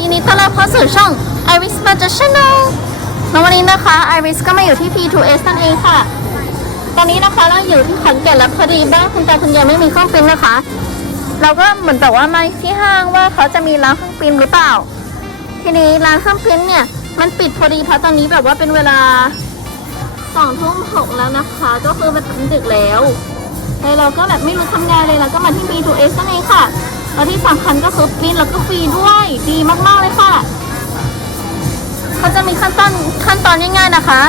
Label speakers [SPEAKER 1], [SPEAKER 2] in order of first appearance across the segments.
[SPEAKER 1] ยินดีต้อนรับเข้าสู่ช่อง Iris Budget Channel แล้ววันนี้นะคะ Iris ก็มาอยู่ที่ P2S นั่นเองค่ะ ตอนนี้นะคะเราอยู่ที่ขอนแก่นแล้วพอดีบ้านคุณตาคุณยายไม่มีเครื่องปริ้นนะคะ เราก็เหมือนแบบว่ามาที่ห้างว่าเขาจะมีร้านเครื่องปริ้นหรือเปล่า ทีนี้ร้านเครื่องปริ้นเนี่ยมันปิดพอดีเพราะตอนนี้แบบว่าเป็นเวลาสองทุ่มหกแล้วนะคะ ก็คือมันดึกแล้วเลยเราก็แบบไม่รู้ทำงานเลยเราก็มาที่ B2S นั่นเองค่ะ แล้วที่สำคัญก็คือปริ้นแล้วก็ฟรีด้วยดีมากๆเลยค่ะเขาจะมีขั้นตอนขั้นตอนง่ายๆนะคะ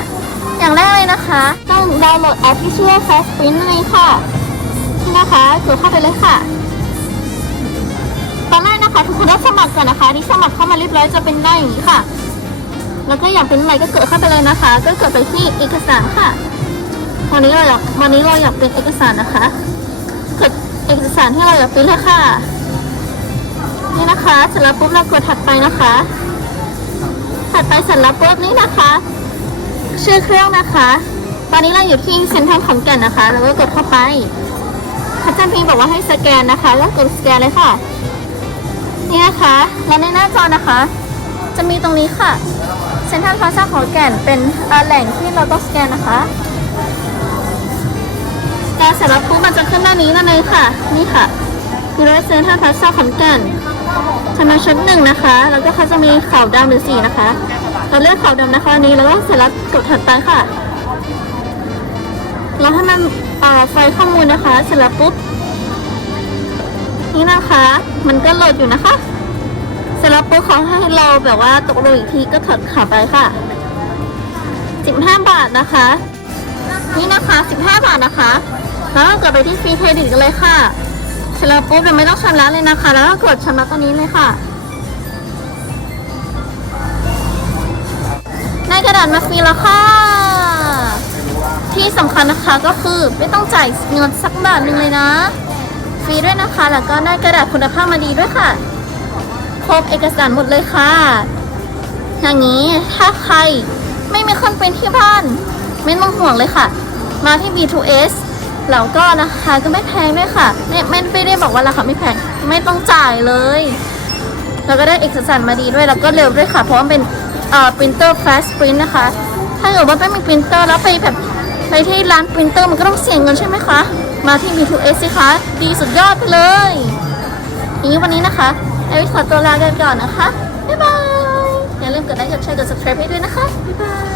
[SPEAKER 1] อย่างแรกเลยนะคะต้องดาวน์โหลดแอปที่ชื่อว่า Fast Print นั่นเองค่ะนี่นะคะกดเข้าไปเลยค่ะ ตอนแรกนะคะทุกคนต้องสมัครก่อนนะคะที่สมัครเข้ามาเรียบร้อยจะเป็นหน้าอย่างนี้ค่ะ แล้วก็อยากเป็นอะไรก็เกิดเข้าไปเลยนะคะ ก็เกิดไปที่เอกสารค่ะวันนี้เราอยากวันนี้เราอยากเป็นเอกสารนะคะ เกิดเอกสารที่เราอยากเป็นเลยค่ะ นี่นะคะเสร็จแล้วปุ๊บเรากดถัดไปนะคะ ถัดไปเสร็จแล้วปุ๊บนี่นะคะ ชื่อเครื่องนะคะ ตอนนี้เราอยู่ที่เซ็นทรัลขอนแก่นนะคะเราก็กดเข้าไปพระจันทร์พิงบอกว่าให้สแกนนะคะ แล้วกดสแกนเลยค่ะ นี่นะคะ และในหน้าจอนะคะ จะมีตรงนี้ค่ะเซ็นทรัลพลาซ่าขอนแก่นเป็นแหล่งที่เราต้องสแกนนะคะสแกนเสร็จแล้วปุ๊บมันจะขึ้นหน้านี้นั่นเลยค่ะ นี่ค่ะ คือรถเซนทรัลพลาซ่าขอนแก่นชนะชุดหนึ่งนะคะ แล้วก็เขาจะมีขาวดำหรือสีนะคะ เราเลือกขาวดำนะคะอันนี้แล้วก็เสร็จแล้วกดถัดไปค่ะ แล้วให้มันอ่าไฟข้อมูลนะคะ เสร็จแล้วปุ๊บ นี่นะคะ มันก็โหลดอยู่นะคะ เสร็จแล้วปุ๊บเขาให้เราแบบว่าตกลงอีกทีก็ถอดขาไปค่ะ 15 บาทนะคะ นี่นะคะ 15 บาทนะคะ แล้วก็กดไปที่ฟรีเครดิตกันเลยค่ะ ร็จแล้วปุ๊บเราไม่ต้องชำระเลยนะคะ แล้วก็กดชำระตัวนี้เลยค่ะในกระดาษมาฟรีแล้วค่ะ ที่สำคัญนะคะก็คือไม่ต้องจ่ายเงินสักบาทหนึ่งเลยนะ ฟรีด้วยนะคะ แล้วก็ได้กระดาษคุณภาพมาดีด้วยค่ะ ครบเอกสารหมดเลยค่ะ อย่างนี้ถ้าใครไม่มีคนเป็นที่บ้าน ไม่ต้องห่วงเลยค่ะ มาที่ B2S แล้วก็ราคาก็ไม่แพงด้วยค่ะไม่ไม่ไม่ได้บอกว่าราคาไม่แพงไม่ต้องจ่ายเลย แล้วก็ได้เอกสารมาดีด้วยแล้วก็เร็วด้วยค่ะ เพราะว่าเป็นเอ่อ printer fast print นะคะ ถ้าเกิดว่าไม่มี printer แล้วไปแบบไปที่ร้าน printer มันก็ต้องเสียงเงินใช่ไหมคะ มาที่ B2S สิคะดีสุดยอดไปเลยอย่างนี้วันนี้นะคะไอวิทขอตัวลากันก่อนนะคะบ๊ายบายอย่าลืมกดไลค์กดแชร์กด subscribe ให้ด้วยนะคะบ๊ายบาย